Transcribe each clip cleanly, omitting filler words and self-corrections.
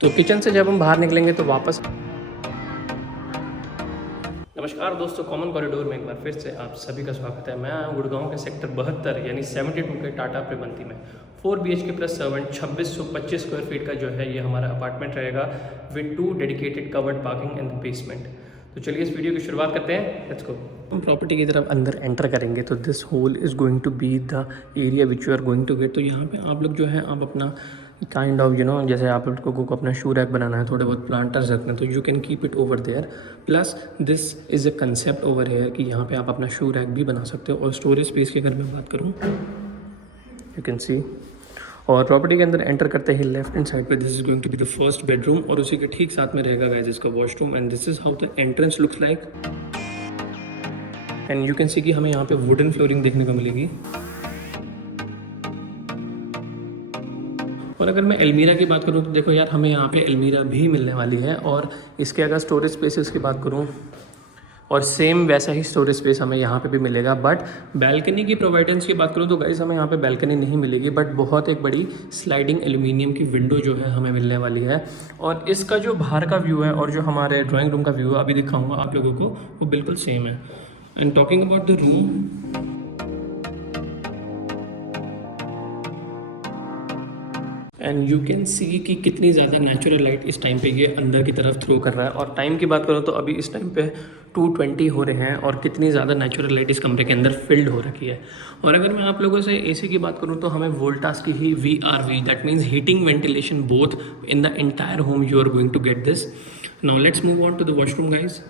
तो किचन से जब हम बाहर निकलेंगे तो वापस नमस्कार दोस्तों, कॉमन कॉरिडोर में एक बार फिर से आप सभी का स्वागत है। मैं आया हूँ गुड़गांव के सेक्टर 72 यानी 72 के टाटा प्रिबंती में 4 BHK plus servant 2625 square feet का जो है ये हमारा अपार्टमेंट रहेगा with 2 dedicated covered parking in the basement. तो चलिए इस वीडियो की शुरुआत करते हैं, लेट्स गो। हम प्रॉपर्टी की तरफ अंदर एंटर करेंगे तो this whole is going to be the area which you are going to get. तो यहाँ पे आप लोग जो है आप अपना काइंड ऑफ जैसे आप लोगों को अपना शू रैक बनाना है, थोड़े बहुत प्लांटर्स रखना है, तो you can keep it over there. Plus this is a concept over here कि यहाँ पे आप अपना शू रैक भी बना सकते हो। और स्टोरेज स्पेस की अगर मैं बात करूँ, यू कैन सी। और प्रॉपर्टी के अंदर एंटर करते ही लेफ्ट हैंड साइड पे this is going to be the first bedroom और उसी के ठीक साथ में रहेगा गाइस इसका washroom. And this is how the entrance looks like. And you can see कि हमें यहाँ पे वुडन फ्लोरिंग देखने को मिलेगी। और अगर मैं अलमीरा की बात करूँ तो देखो यार, हमें यहाँ पे अलमीरा भी मिलने वाली है। और इसके अगर स्टोरेज स्पेसेस की बात करूँ, और सेम वैसा ही स्टोरेज स्पेस हमें यहाँ पे भी मिलेगा। बट बैल्कनी की प्रोवाइडेंस की बात करूँ तो गाइस हमें यहाँ पे बैल्कनी नहीं मिलेगी, बट बहुत एक बड़ी स्लाइडिंग एल्यूमिनियम की विंडो जो है हमें मिलने वाली है। और इसका जो बाहर का व्यू है और जो हमारे ड्राइंग रूम का व्यू है अभी दिखाऊंगा आप लोगों को, वो बिल्कुल सेम है। And talking about the room, and you can see कि कितनी ज़्यादा नेचुरल लाइट इस टाइम पे ये अंदर की तरफ थ्रो कर रहा है। और टाइम की बात करो तो अभी इस टाइम पे 2:20 हो रहे हैं और कितनी ज़्यादा नेचुरल लाइट इस कमरे के अंदर फिल्ड हो रखी है। और अगर मैं आप लोगों से एसी की बात करूँ तो हमें वोल्टास की ही VRV, that means heating ventilation both in the entire home you are going to get this. Now let's move on to the washroom guys.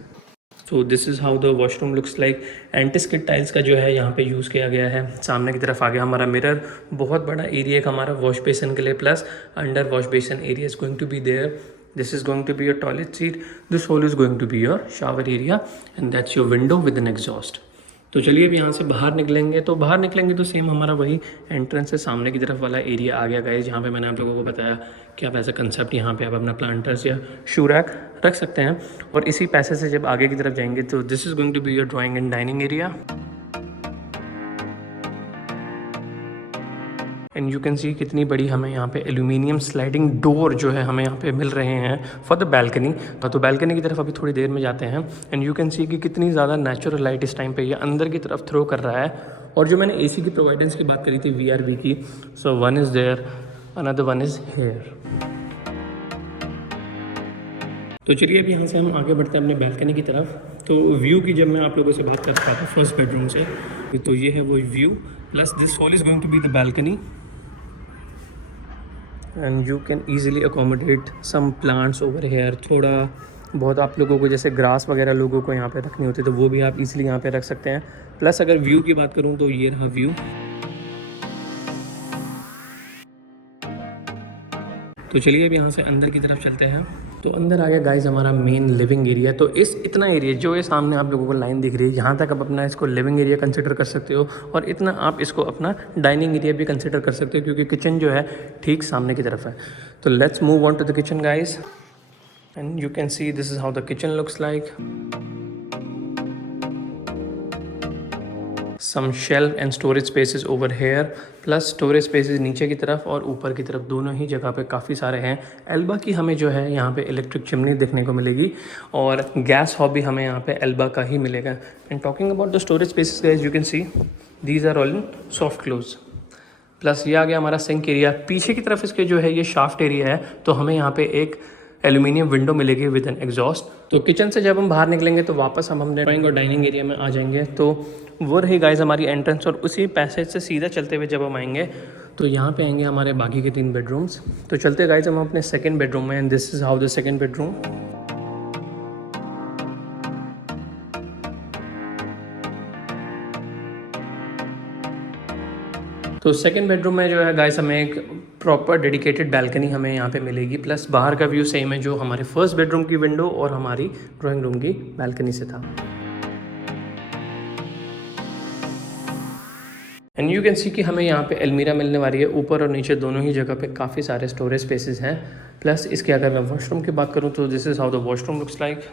तो this is how the washroom looks like. Antiskid tiles का जो है यहाँ पे use किया गया है। सामने की तरफ आ गया हमारा मिरर, बहुत बड़ा एरिया का हमारा वॉश बेसिन के लिए। Plus under wash basin area is going to be there. This is going to be your toilet seat. This whole is going to be your shower area and that's your window with an exhaust. तो चलिए अब यहाँ से बाहर निकलेंगे तो same हमारा वही एंट्रेंस से सामने की तरफ वाला एरिया आ गया गाइस, जहाँ पे मैंने आप लोगों को बताया कि आप ऐसा कंसेप्ट यहाँ पे आप अपना प्लांटर्स या शू रैक रख सकते हैं। और इसी पैसे से जब आगे की तरफ जाएंगे तो this is going to be your drawing and dining area. And you can see कितनी बड़ी हमें यहाँ पे एल्यूमिनियम स्लाइडिंग डोर जो है हमें यहाँ पे मिल रहे हैं फॉर द बैल्कनी। तो बैल्कनी की तरफ अभी थोड़ी देर में जाते हैं। एंड यू कैन सी कि कितनी ज़्यादा नेचुरल लाइट इस टाइम पे ये अंदर की तरफ थ्रो कर रहा है। और जो मैंने एसी की प्रोवाइडेंस की बात करी थी VRV की, so one is there, another one is here. तो चलिए अब यहाँ से हम आगे बढ़ते हैं अपने बैल्कनी की तरफ। तो व्यू की जब मैं आप लोगों से बात कर रहा था फर्स्ट बेडरूम से, तो ये है वो view. Plus this hall is going to be the balcony and you can easily accommodate some plants over here. थोड़ा बहुत आप लोगों को जैसे ग्रास वगैरह लोगों को यहाँ पे रखनी होती है तो वो भी आप इजीली यहाँ पे रख सकते हैं। प्लस अगर व्यू की बात करूँ तो ये रहा व्यू। तो चलिए अब यहाँ से अंदर की तरफ चलते हैं। तो अंदर आ गया गाइस हमारा मेन लिविंग एरिया। तो इस इतना एरिया जो ये सामने आप लोगों को लाइन दिख रही है, यहाँ तक आप अपना इसको लिविंग एरिया कंसिडर कर सकते हो। और इतना आप इसको अपना डाइनिंग एरिया भी कंसिडर कर सकते हो क्योंकि किचन जो है ठीक सामने की तरफ है। तो let's move on to the kitchen guys and you can see this is how the kitchen looks like. Some shelf and storage spaces over here. Plus storage spaces नीचे की तरफ और ऊपर की तरफ दोनों ही जगह पे काफ़ी सारे हैं। एल्बा की हमें जो है यहाँ पे इलेक्ट्रिक चिमनी देखने को मिलेगी और गैस हॉब भी हमें यहाँ पे एल्बा का ही मिलेगा। And talking about the storage spaces guys, you can see these are all in soft close. Plus ये आ गया हमारा सिंक एरिया। पीछे की तरफ इसके जो है ये शाफ्ट एरिया है, तो हमें यहाँ पे एक एल्यूमिनियम विंडो मिलेगी विद एन एग्जॉस्ट। तो किचन से जब हम बाहर निकलेंगे तो वापस हम अपने ड्राइंग और डाइनिंग एरिया में आ जाएंगे। तो वो रही गाइस हमारी एंट्रेंस। और उसी पैसेज से सीधा चलते हुए जब हम आएंगे तो यहाँ पे आएंगे हमारे बाकी के 3 बेडरूम्स। तो चलते गाइस हम अपने सेकंड बेडरूम में। And this is how the second bedroom. तो सेकंड बेडरूम में जो है गाइस हमें एक प्रॉपर डेडिकेटेड बैल्कनी हमें यहाँ पे मिलेगी। प्लस बाहर का व्यू सेम है जो हमारे फर्स्ट बेडरूम की विंडो और हमारी ड्राइंग रूम की बैल्कनी से था। एंड यू कैन सी कि हमें यहाँ पे अलमीरा मिलने वाली है। ऊपर और नीचे दोनों ही जगह पे काफ़ी सारे स्टोरेज स्पेसेस हैं। प्लस इसके अगर मैं वॉशरूम की बात करूँ तो this is how the washroom looks like.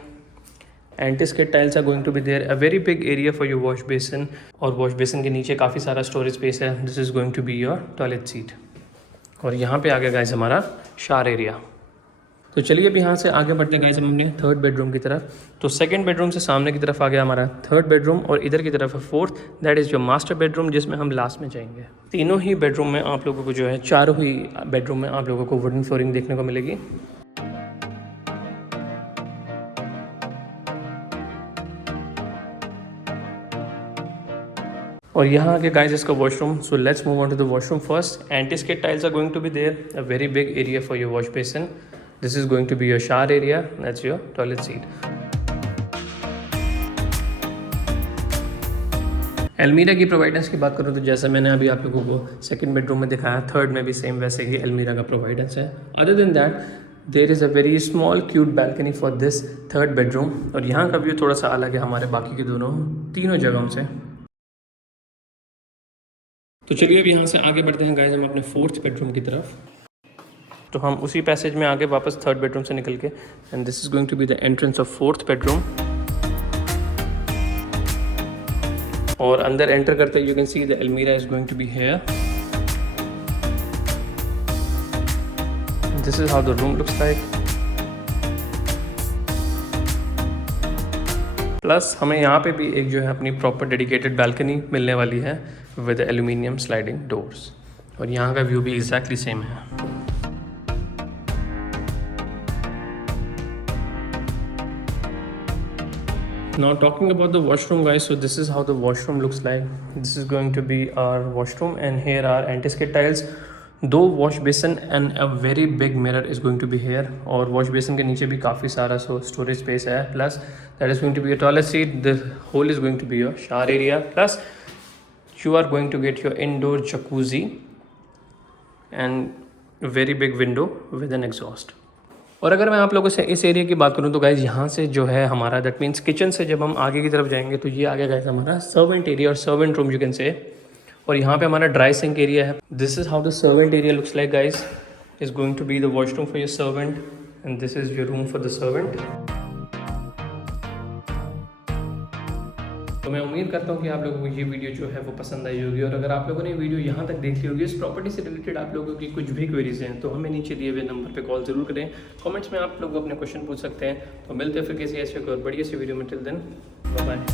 Antiskid tiles are going to be there, a very big area for your wash basin. और वॉश बेसिन के नीचे काफ़ी सारा स्टोरेज स्पेस है। This is going to be your toilet seat. और यहाँ पे आ गया गाइस हमारा शावर एरिया। तो चलिए अब यहाँ से आगे बढ़ते गए हम अपने थर्ड बेडरूम की तरफ। तो सेकंड बेडरूम से सामने की तरफ आ गया हमारा थर्ड बेडरूम और इधर की तरफ है fourth, that is your master bedroom, जिसमें हम लास्ट में जाएंगे। तीनों ही बेडरूम में आप लोगों को जो है, चारों ही बेडरूम में आप लोगों को वुडन फ्लोरिंग देखने को मिलेगी। और यहाँ आगे गाइस इसका washroom. So let's move on to the washroom first. Antiskid tiles are going to be there, a very big area for your wash basin. This is going to be your shower area, that's your toilet seat. अलमीरा की प्रोवाइडेंस की बात करूँ तो जैसा मैंने अभी आप लोगों को सेकंड बेडरूम में दिखाया, थर्ड में भी सेम वैसे ही अलमीरा का प्रोवाइडेंस है। Other than that there is a very small cute balcony for this third bedroom. और यहाँ का व्यू थोड़ा सा अलग है हमारे बाकी के तीनों जगहों से। तो चलिए अब यहाँ से आगे बढ़ते हैं गाइस हम अपने फोर्थ बेडरूम की तरफ। तो हम उसी पैसेज में आगे वापस थर्ड बेडरूम से निकल के, and this is going to be the entrance of fourth bedroom. और अंदर एंटर करते यू कैन सी द अलमीरा is going to be here. This is how the room looks like. Plus हमें यहाँ पे भी एक जो है अपनी प्रॉपर डेडिकेटेड बैल्कनी मिलने वाली है विद एल्यूमिनियम स्लाइडिंग डोर्स। और यहाँ का व्यू भी एग्जैक्टली सेम है। Now talking about the washroom guys, so this is how the washroom looks like. This is going to be our washroom and here are anti-skid tiles, दो wash basin and a very big mirror is going to be here. और wash basin के नीचे भी काफ़ी सारा storage space है। Plus that is going to be your toilet seat, the whole is going to be your shower area. Plus you are going to get your indoor jacuzzi and very big window with an exhaust. और अगर मैं आप लोगों से इस area की बात करूं तो गाइज यहाँ से जो है हमारा दैट मीन्स किचन से जब हम आगे की तरफ जाएंगे तो ये आगे गाइज हमारा सर्वेंट एरिया और servant room you can say. और यहाँ पे हमारा ड्राई सिंक एरिया है। This is how the servant area looks like guys, is going to be the washroom for your servant and this is your room for the servant. तो मैं उम्मीद करता हूँ कि आप लोगों को ये वीडियो जो है वो पसंद आई होगी। और अगर आप लोगों ने वीडियो यहाँ तक देख ली होगी, इस प्रॉपर्टी से रिलेटेड आप लोगों की कुछ भी क्वेरीज हैं तो हमें नीचे दिए हुए नंबर पे कॉल जरूर करें। कमेंट्स में आप लोग अपने क्वेश्चन पूछ सकते हैं। तो मिलते हैं फिर किसी ऐसे और बढ़िया सी वीडियो में। Till then bye bye.